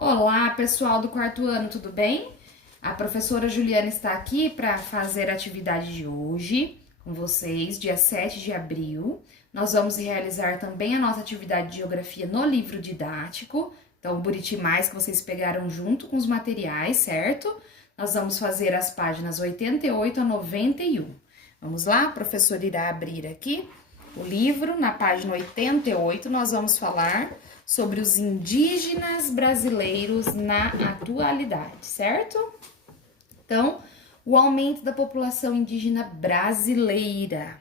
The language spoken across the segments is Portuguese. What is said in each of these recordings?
Olá, pessoal do quarto ano, tudo bem? A professora Juliana está aqui para fazer a atividade de hoje com vocês, dia 7 de abril. Nós vamos realizar também a nossa atividade de geografia no livro didático, então o Buriti Mais que vocês pegaram junto com os materiais, certo? Nós vamos fazer as páginas 88 a 91. Vamos lá? A professora irá abrir aqui o livro. Na página 88, nós vamos falar sobre os indígenas brasileiros na atualidade, certo? Então, o aumento da população indígena brasileira.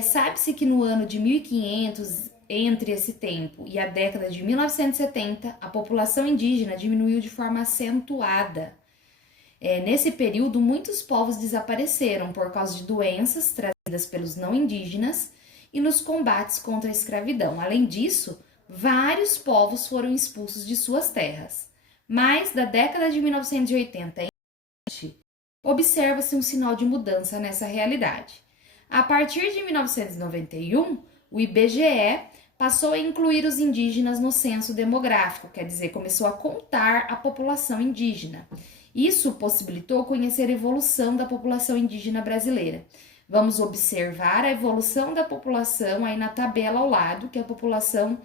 Sabe-se que no ano de 1500, entre esse tempo e a década de 1970, a população indígena diminuiu de forma acentuada. Nesse período, muitos povos desapareceram por causa de doenças trazidas pelos não indígenas e nos combates contra a escravidão. Além disso, vários povos foram expulsos de suas terras. Mas, da década de 1980 em diante, observa-se um sinal de mudança nessa realidade. A partir de 1991, o IBGE passou a incluir os indígenas no censo demográfico, quer dizer, começou a contar a população indígena. Isso possibilitou conhecer a evolução da população indígena brasileira. Vamos observar a evolução da população aí na tabela ao lado, que a população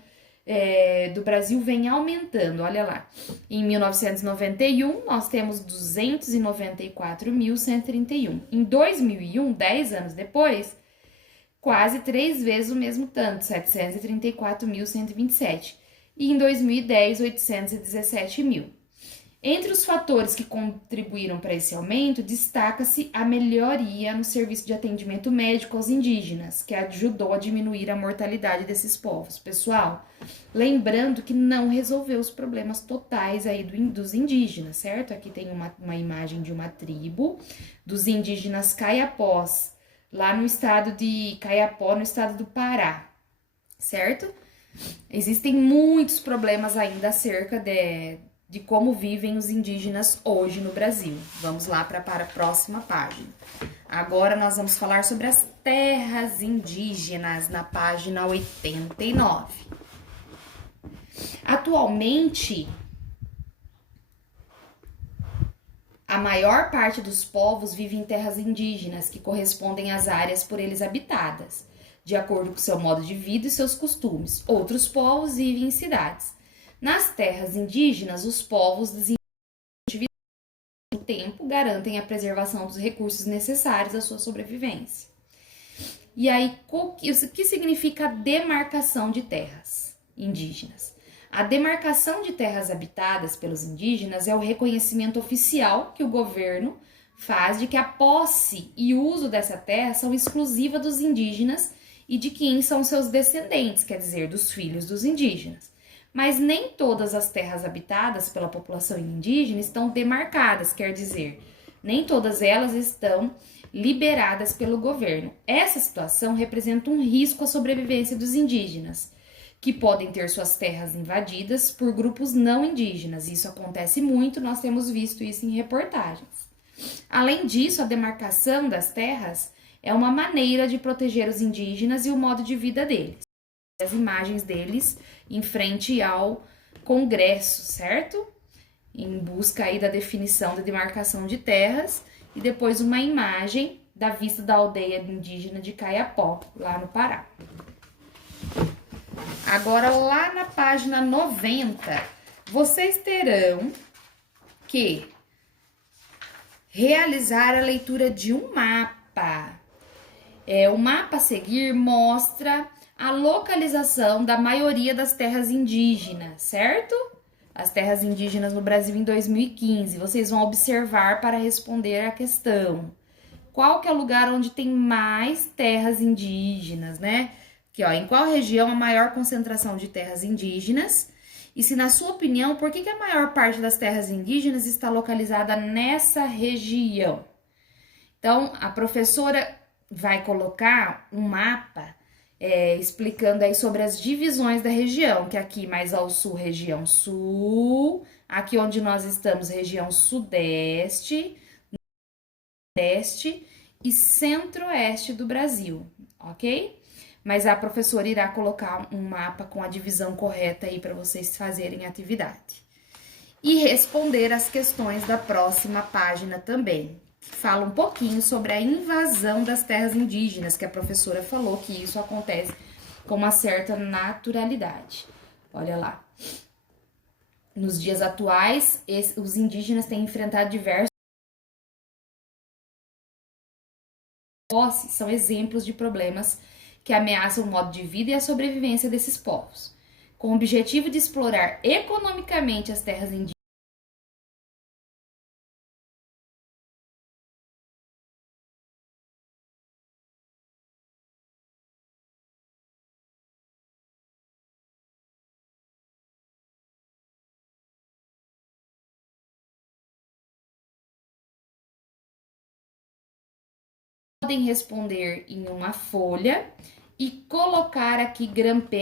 do Brasil vem aumentando, olha lá. Em 1991, nós temos 294.131. Em 2001, 10 anos depois, quase 3 vezes o mesmo tanto, 734.127. E em 2010, 817 mil. Entre os fatores que contribuíram para esse aumento, destaca-se a melhoria no serviço de atendimento médico aos indígenas, que ajudou a diminuir a mortalidade desses povos. Pessoal, lembrando que não resolveu os problemas totais aí dos indígenas, certo? Aqui tem uma imagem de uma tribo dos indígenas Caiapós, lá no estado de Caiapó, no estado do Pará, certo? Existem muitos problemas ainda acerca de como vivem os indígenas hoje no Brasil. Vamos lá para a próxima página. Agora nós vamos falar sobre as terras indígenas na página 89. Atualmente, a maior parte dos povos vive em terras indígenas, que correspondem às áreas por eles habitadas, de acordo com seu modo de vida e seus costumes. Outros povos vivem em cidades. Nas terras indígenas, os povos desenvolvem atividades no tempo, garantem a preservação dos recursos necessários à sua sobrevivência. E aí, o que significa a demarcação de terras indígenas? A demarcação de terras habitadas pelos indígenas é o reconhecimento oficial que o governo faz de que a posse e uso dessa terra são exclusiva dos indígenas e de quem são seus descendentes, quer dizer, dos filhos dos indígenas. Mas nem todas as terras habitadas pela população indígena estão demarcadas, quer dizer, nem todas elas estão liberadas pelo governo. Essa situação representa um risco à sobrevivência dos indígenas, que podem ter suas terras invadidas por grupos não indígenas. Isso acontece muito, nós temos visto isso em reportagens. Além disso, a demarcação das terras é uma maneira de proteger os indígenas e o modo de vida deles. As imagens deles em frente ao Congresso, certo? Em busca aí da definição da demarcação de terras e depois uma imagem da vista da aldeia indígena de Caiapó, lá no Pará. Agora, lá na página 90, vocês terão que realizar a leitura de um mapa. O mapa a seguir mostra a localização da maioria das terras indígenas, certo? As terras indígenas no Brasil em 2015. Vocês vão observar para responder a questão. Qual que é o lugar onde tem mais terras indígenas, né? Aqui, ó, em qual região a maior concentração de terras indígenas? E se, na sua opinião, por que a maior parte das terras indígenas está localizada nessa região? Então, a professora vai colocar um mapa explicando aí sobre as divisões da região, que aqui mais ao sul, região sul, aqui onde nós estamos, região sudeste, nordeste e centro-oeste do Brasil, ok? Mas a professora irá colocar um mapa com a divisão correta aí para vocês fazerem a atividade. e responder as questões da próxima página também. Fala um pouquinho sobre a invasão das terras indígenas, que a professora falou que isso acontece com uma certa naturalidade. Olha lá. Nos dias atuais, os indígenas têm enfrentado diversos posses, são exemplos de problemas que ameaçam o modo de vida e a sobrevivência desses povos. Com o objetivo de explorar economicamente as terras indígenas, podem responder em uma folha e colocar aqui grampeio